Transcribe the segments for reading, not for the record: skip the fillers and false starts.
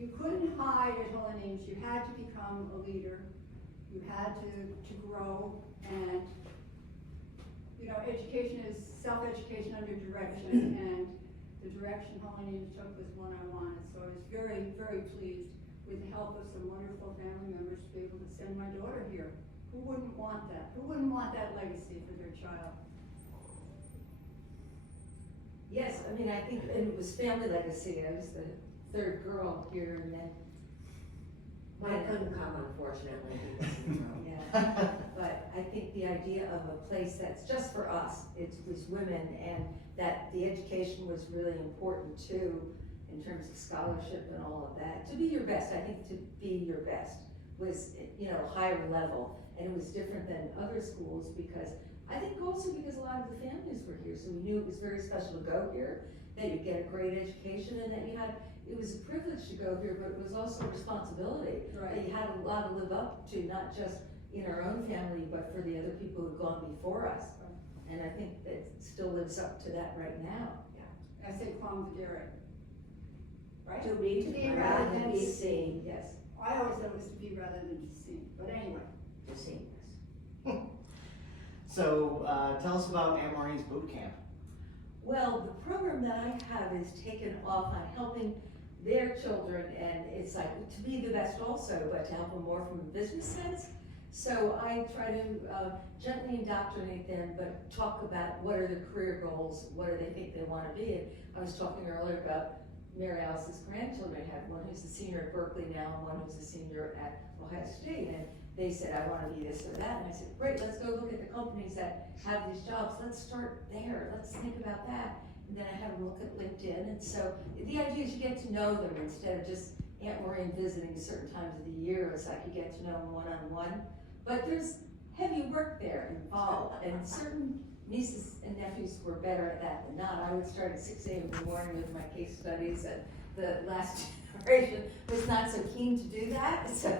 you couldn't hide at Holy Names. You had to become a leader. You had to grow, and you know, education is self-education under direction, and the direction Holy Names took was one I wanted. So I was very, very pleased with the help of some wonderful family members to be able to send my daughter here. Who wouldn't want that? Who wouldn't want that legacy for their child? Yes, I mean, I think it was family legacy. I was the third girl here, and then Mine couldn't come, unfortunately, because of the road. yeah. But I think the idea of a place that's just for us, it was women, and that the education was really important too, in terms of scholarship and all of that. To be your best, I think to be your best was, you know, higher level, and it was different than other schools because, I think also because a lot of the families were here, so we knew it was very special to go here, that you'd get a great education, and that you had, it was a privilege to go here, but it was also a responsibility. Right. That you had a lot to live up to, not just in our own family, but for the other people who've gone before us. And I think that it still lives up to that right now. I say Quam Videre. Right? To be rather than be seen. Yes. I always thought it was to be rather than to see. But anyway. To see, yes. So tell us about Aunt Maureen's boot camp. Well, the program that I have is taken off on helping their children, and it's like to be the best also, but to help them more from a business sense. So I try to gently indoctrinate them, but talk about what are their career goals, what do they think they want to be. And I was talking earlier about Mary Alice's grandchildren. I have one who's a senior at Berkeley now, and one who's a senior at Ohio State, and they said, I want to be this or that, and I said, great, let's go look at the companies that have these jobs. Let's start there, let's think about that. And then I had them look at LinkedIn, and so the idea is you get to know them instead of just Aunt Maureen visiting certain times of the year. It's like you get to know them one-on-one. But there's heavy work there involved, and certain nieces and nephews were better at that than not. I would start at 6 a.m. in the morning with my case studies, and the last generation was not so keen to do that, so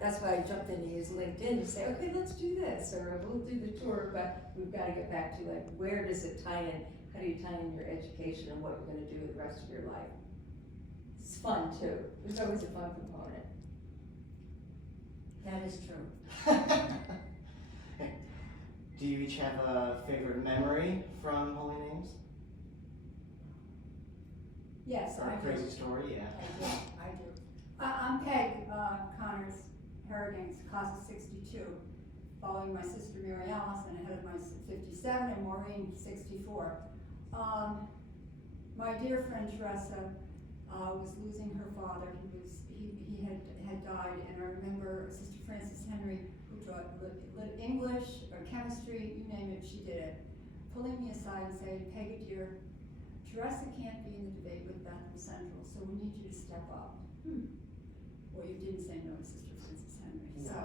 that's why I jumped in to use LinkedIn to say, okay, let's do this, or we'll do the tour, but we've got to get back to like, where does it tie in? How do you tie in your education and what you're going to do with the rest of your life? It's fun too. There's always a fun component. That is true. Do you each have a favorite memory from Holy Names? Yes, Or I a do. crazy story? Yeah. I do. I'm Peg Connors Harrigan's, class of 62, following my sister Mary Alice and ahead of my 57 and Maureen 64. My dear friend Teresa was losing her father. He had died, and I remember Sister Frances Henry, who taught English or chemistry, you name it, she did it, pulling me aside and saying, Peggy dear, Teresa can't be in the debate with Bethel Central, so we need you to step up. Well, you didn't say no to Sister Frances Henry. No. So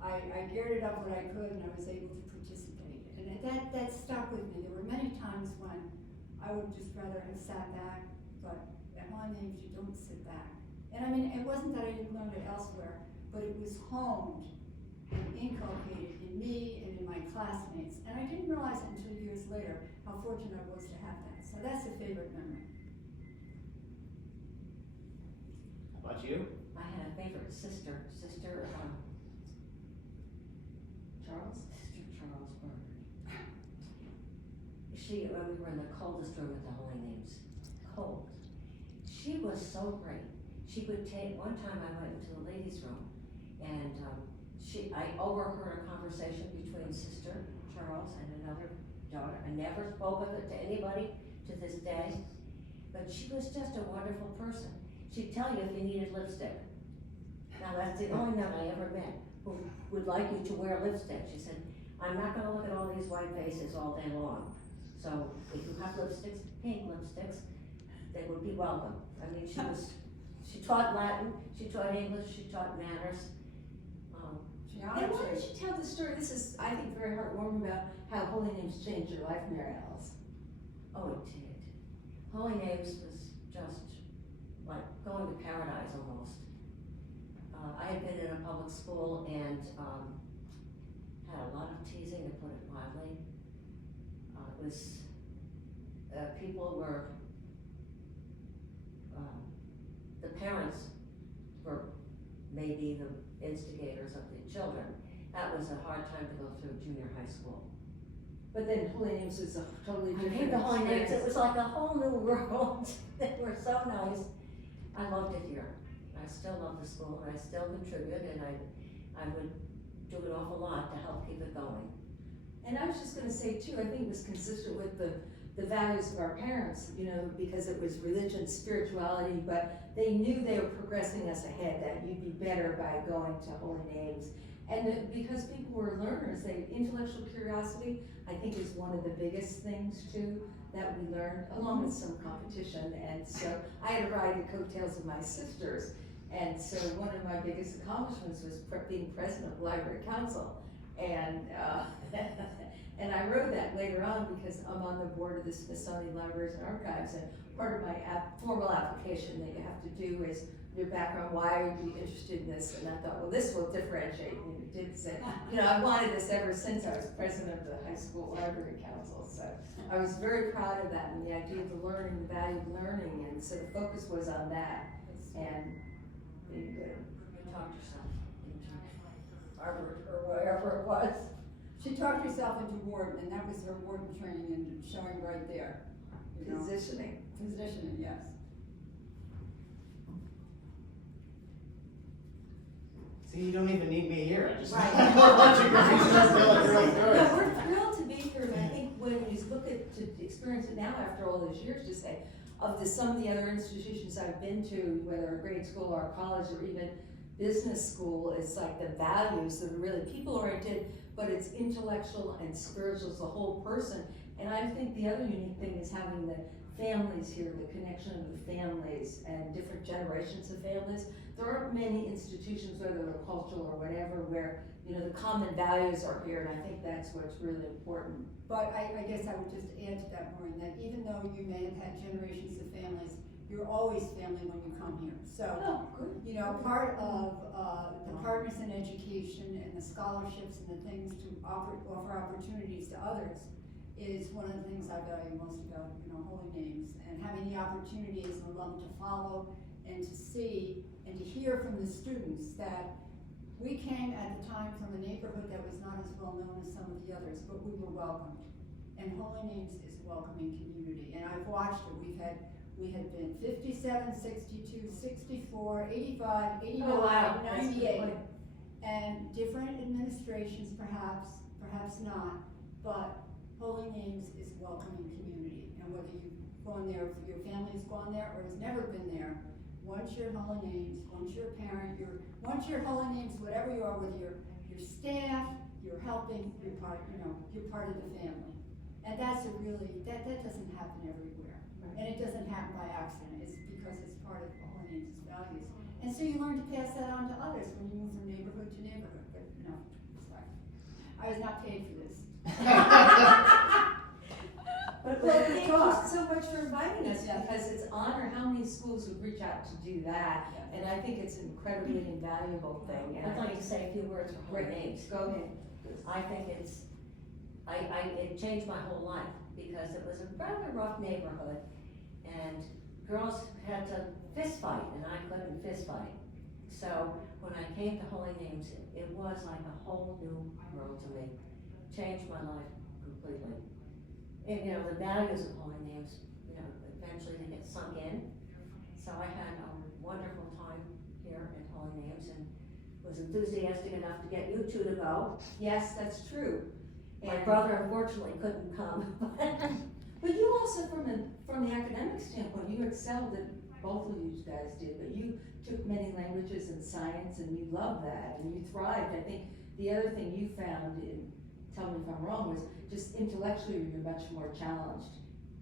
I geared it up what I could, and I was able to participate. And that stuck with me. There were many times when I would just rather have sat back, but at Holy Names you don't sit back. And I mean, it wasn't that I didn't learn it elsewhere, but it was honed and inculcated in me and in my classmates. And I didn't realize it until years later how fortunate I was to have that. So that's a favorite memory. How about you? I had a favorite sister, Charles Bird. We were in the coldest room at the Holy Names, cold. She was so great. She would take, one time I went into the ladies' room, and I overheard a conversation between Sister Charles and another daughter. I never spoke of it to anybody to this day, but she was just a wonderful person. She'd tell you if you needed lipstick. Now that's the only nun I ever met who would like you to wear lipstick. She said, I'm not gonna look at all these white faces all day long. So if you have lipsticks, pink lipsticks, they would be welcome. I mean, she taught Latin, she taught English, she taught manners. And why don't you tell the story? This is, I think, very heartwarming about how Holy Names changed your life, Mary Alice. Oh, it did. Holy Names was just like going to paradise almost. I had been in a public school and had a lot of teasing, to put it mildly. It was, people were the parents were maybe the instigators of the children. That was a hard time to go through junior high school. But then Holy Names was a totally I different came to Holy Names, it experience. was like a whole new world. They were so nice. I loved it here. I still love the school, and I still contribute, and I would do an awful lot to help keep it going. And I was just gonna say too, I think it was consistent with the values of our parents, you know, because it was religion, spirituality, but they knew they were progressing us ahead, that you'd be better by going to Holy Names. And because people were learners, intellectual curiosity, I think, is one of the biggest things too that we learned, along with some competition. And so I had to ride the coattails of my sisters. And so one of my biggest accomplishments was being president of the Library Council. And and I wrote that later on because I'm on the board of the Smithsonian Libraries and Archives, and part of my formal application that you have to do is your background, why are you interested in this? And I thought, well, this will differentiate me. It did say, you know, I've wanted this ever since I was president of the high school library council. So I was very proud of that, and the idea of the learning, the value of learning, and so the focus was on that. And being good. You talked yourself into Harvard or wherever it was. She talked herself into warden, and that was her warden training and showing right there. You know, Positioning. positioning, yes. See, you don't even need me here, I just. Right. Bunch of great stuff, really, really good. No, we're thrilled to be here, and I think when you look at, to experience it now after all those years, to say, of some of the other institutions I've been to, whether a grade school or a college or even business school, it's like the values that are really people-oriented, but it's intellectual and spiritual, it's the whole person. And I think the other unique thing is having the families here, the connection of the families and different generations of families. There aren't many institutions, whether they're cultural or whatever, where, you know, the common values are here, and I think that's what's really important. But I guess I would just add to that, Maureen, that even though you may have had generations of families, you're always family when you come here. So, Oh, good. you know, part of the Partners in Education and the scholarships and the things to offer opportunities to others is one of the things I value most about, you know, Holy Names, and having the opportunity as an alum to follow and to see and to hear from the students that we came at the time from a neighborhood that was not as well known as some of the others, but we were welcomed. And Holy Names is a welcoming community, and I've watched it. We had been 57, 62, 64, 85, 89, Oh, wow. 98. That's And different administrations perhaps not, but Holy Names is a welcoming community. And whether you've gone there, your family's gone there or has never been there, once you're Holy Names, once you're a parent, once you're Holy Names, whatever you are, whether you're staff, you're helping, you're part of the family. And that's that doesn't happen everywhere. And it doesn't happen by accident, it's because it's part of Holy Names' values. And so you learn to pass that on to others when you move from neighborhood to neighborhood, but no, sorry. I was not paid for this. But Well, thank talk. you so much for inviting us, Yeah. because it's honor how many schools would reach out to do that, Yeah. and I think it's an incredibly invaluable thing. And I'd like to say a few words for Holy Names. Go ahead. I think it changed my whole life because it was a rather rough neighborhood and girls had to fist fight and I couldn't fist fight. So when I came to Holy Names, it was like a whole new world to me. Changed my life completely. And you know, the values of Holy Names, you know, eventually they get sunk in. So I had a wonderful time here at Holy Names and was enthusiastic enough to get you two to go. Yes, that's true. My And- brother unfortunately couldn't come. But you also, from the academic standpoint, you excelled at, both of you guys did, but you took many languages and science and you loved that and you thrived. I think the other thing you found, tell me if I'm wrong, was just intellectually you're much more challenged.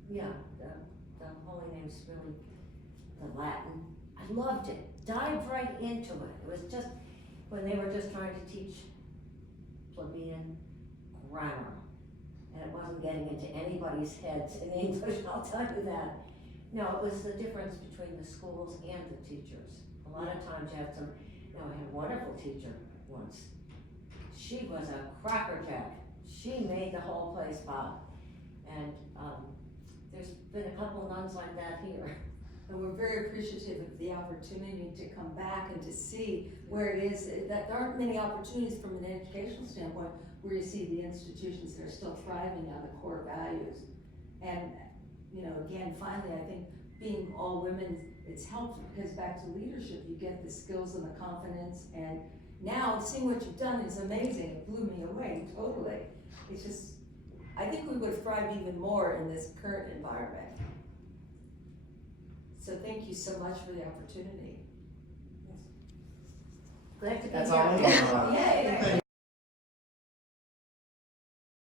Yeah, the Holy Names really, the Latin, I loved it, dived right into it. It was just, when they were just trying to teach plebeian grammar, and it wasn't getting into anybody's heads in English, I'll tell you that. No, it was the difference between the schools and the teachers. A lot of times you have some, you know, I had a wonderful teacher once. She was a crackerjack. She made the whole place pop. And there's been a couple nuns like that here. And we're very appreciative of the opportunity to come back and to see where it is, that there aren't many opportunities from an educational standpoint where you see the institutions that are still thriving on the core values. And, you know, again, finally, I think being all women, it's helpful because back to leadership, you get the skills and the confidence, and now seeing what you've done is amazing. It blew me away, totally. It's just, I think we would thrive even more in this current environment. So thank you so much for the opportunity. Glad to be here. That's all I have. Yay.